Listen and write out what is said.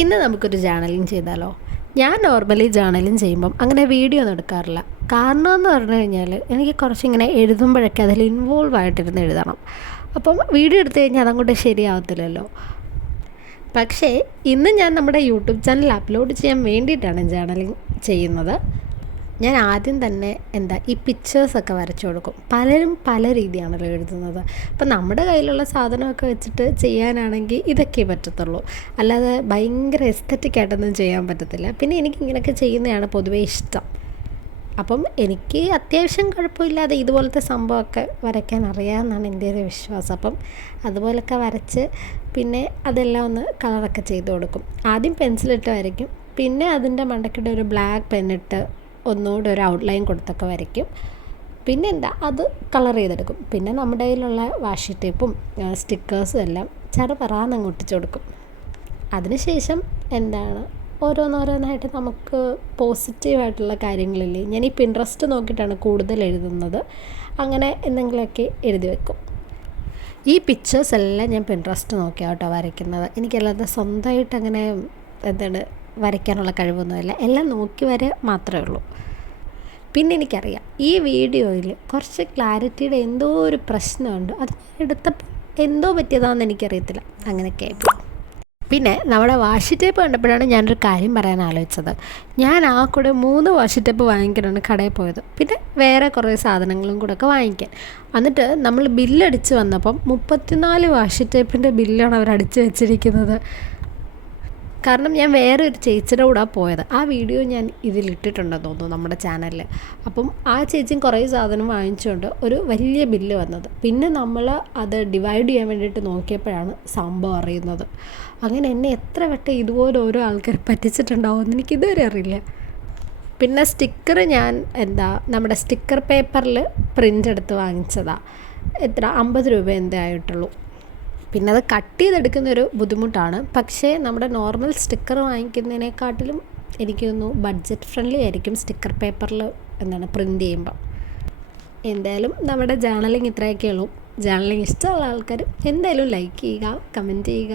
ഇന്ന് നമുക്കൊരു ജേർണലിങ് ചെയ്താലോ? ഞാൻ നോർമലി ജേർണലിങ് ചെയ്യുമ്പം അങ്ങനെ വീഡിയോ ഒന്നും എടുക്കാറില്ല. കാരണം എന്ന് പറഞ്ഞു കഴിഞ്ഞാൽ എനിക്ക് കുറച്ചിങ്ങനെ എഴുതുമ്പോഴൊക്കെ അതിൽ ഇൻവോൾവ് ആയിട്ടിരുന്ന് എഴുതണം. അപ്പം വീഡിയോ എടുത്തു കഴിഞ്ഞാൽ അതങ്ങോട്ട് ശരിയാവത്തില്ലല്ലോ. പക്ഷേ ഇന്ന് ഞാൻ നമ്മുടെ യൂട്യൂബ് ചാനൽ അപ്ലോഡ് ചെയ്യാൻ വേണ്ടിയിട്ടാണ് ജേർണലിങ് ചെയ്യുന്നത്. ഞാൻ ആദ്യം തന്നെ ഈ പിക്ചേഴ്സൊക്കെ വരച്ചു കൊടുക്കും. പലരും പല രീതിയാണല്ലോ എഴുതുന്നത്. അപ്പം നമ്മുടെ കയ്യിലുള്ള സാധനമൊക്കെ വെച്ചിട്ട് ചെയ്യാനാണെങ്കിൽ ഇതൊക്കെ പറ്റത്തുള്ളൂ. അല്ലാതെ ഭയങ്കര എസ്തറ്റിക് ആയിട്ടൊന്നും ചെയ്യാൻ പറ്റത്തില്ല. പിന്നെ എനിക്കിങ്ങനെയൊക്കെ ചെയ്യുന്നതാണ് പൊതുവേ ഇഷ്ടം. അപ്പം എനിക്ക് അത്യാവശ്യം കുഴപ്പമില്ലാതെ ഇതുപോലത്തെ സംഭവമൊക്കെ വരയ്ക്കാൻ അറിയാമെന്നാണ് എൻ്റെ ഒരു വിശ്വാസം. അപ്പം അതുപോലൊക്കെ വരച്ച് പിന്നെ അതെല്ലാം ഒന്ന് കളറൊക്കെ ചെയ്ത് കൊടുക്കും. ആദ്യം പെൻസിലിട്ട് വരയ്ക്കും. പിന്നെ അതിൻ്റെ മണ്ടയ്ക്കിടെ ഒരു ബ്ലാക്ക് പെന്നിട്ട് ഒന്നുകൂടെ ഒരു ഔട്ട്ലൈൻ കൊടുത്തൊക്കെ വരയ്ക്കും. പിന്നെ അത് കളർ ചെയ്തെടുക്കും. പിന്നെ നമ്മുടെ കയ്യിലുള്ള വാഷി ടേപ്പും സ്റ്റിക്കേഴ്സും എല്ലാം ചറപറാന്നങ്ങ് ഒട്ടിച്ചു കൊടുക്കും. അതിനുശേഷം ഓരോന്നോരോന്നായിട്ട് നമുക്ക് പോസിറ്റീവായിട്ടുള്ള കാര്യങ്ങളില്ലേ, ഞാൻ ഈ പിൻട്രസ്റ്റ് നോക്കിയിട്ടാണ് കൂടുതൽ എഴുതുന്നത്. അങ്ങനെ എന്തെങ്കിലുമൊക്കെ എഴുതി വെക്കും. ഈ പിക്ചേഴ്സ് എല്ലാം ഞാൻ പിൻട്രസ്റ്റ് നോക്കിയാണ് കേട്ടോ വരയ്ക്കുന്നത്. എനിക്കല്ലാതെ സ്വന്തമായിട്ട് അങ്ങനെ വരയ്ക്കാനുള്ള കഴിവൊന്നുമില്ല. എല്ലാം നോക്കി മാത്രമേ ഉള്ളൂ. പിന്നെ എനിക്കറിയാം ഈ വീഡിയോയിൽ കുറച്ച് ക്ലാരിറ്റിയുടെ എന്തോ ഒരു പ്രശ്നമുണ്ട്. അത് എടുത്തപ്പോൾ എന്തോ പറ്റിയതാണെന്ന് എനിക്കറിയത്തില്ല. അങ്ങനെയൊക്കെ ആയിപ്പോയി. പിന്നെ നമ്മുടെ വാഷി ടേപ്പ് കണ്ടപ്പോഴാണ് ഞാനൊരു കാര്യം പറയാൻ ആലോചിച്ചത്. ഞാൻ കൂടെ 3 വാഷി ടേപ്പ് വാങ്ങിക്കാനാണ് കടയിൽ പോയത്. പിന്നെ വേറെ കുറേ സാധനങ്ങളും കൂടെ ഒക്കെ വാങ്ങിക്കാൻ. എന്നിട്ട് നമ്മൾ ബില്ലടിച്ച് വന്നപ്പം 34 വാഷി ടേപ്പിൻ്റെ ബില്ലാണ് അവർ അടിച്ച് വെച്ചിരിക്കുന്നത്. കാരണം ഞാൻ വേറെ ഒരു ചേച്ചിയുടെ കൂടെ പോയത്. ആ വീഡിയോ ഞാൻ ഇതിലിട്ടിട്ടുണ്ടെന്ന് തോന്നുന്നു നമ്മുടെ ചാനലിൽ. അപ്പം ആ ചേച്ചിയും കുറേ സാധനം വാങ്ങിച്ചുകൊണ്ട് ഒരു വലിയ ബില്ല് വന്നത്. പിന്നെ നമ്മൾ അത് ഡിവൈഡ് ചെയ്യാൻ വേണ്ടിയിട്ട് നോക്കിയപ്പോഴാണ് സംഭവം അറിയുന്നത്. അങ്ങനെ എന്നെ എത്ര വട്ടം ഇതുപോലെ ഓരോ ആൾക്കാർ പറ്റിച്ചിട്ടുണ്ടാവുമെന്ന് എനിക്കിതുവരെ അറിയില്ല. പിന്നെ സ്റ്റിക്കർ ഞാൻ നമ്മുടെ സ്റ്റിക്കർ പേപ്പറിൽ പ്രിൻ്റ് എടുത്ത് വാങ്ങിച്ചതാണ്. 50 രൂപ ആയിട്ടുള്ളൂ. പിന്നെ അത് കട്ട് ചെയ്തെടുക്കുന്നൊരു ബുദ്ധിമുട്ടാണ്. പക്ഷേ നമ്മുടെ നോർമൽ സ്റ്റിക്കർ വാങ്ങിക്കുന്നതിനെക്കാട്ടിലും എനിക്ക് തോന്നുന്നു ബഡ്ജറ്റ് ഫ്രണ്ട്ലി ആയിരിക്കും സ്റ്റിക്കർ പേപ്പറിൽ പ്രിൻ്റ് ചെയ്യുമ്പോൾ. എന്തായാലും നമ്മുടെ ജേർണലിങ് ഇത്രയൊക്കെ ഉള്ളൂ. ജേർണലിങ് ഇഷ്ടമുള്ള ആൾക്കാർ എന്തായാലും ലൈക്ക് ചെയ്യുക, കമൻറ്റ് ചെയ്യുക,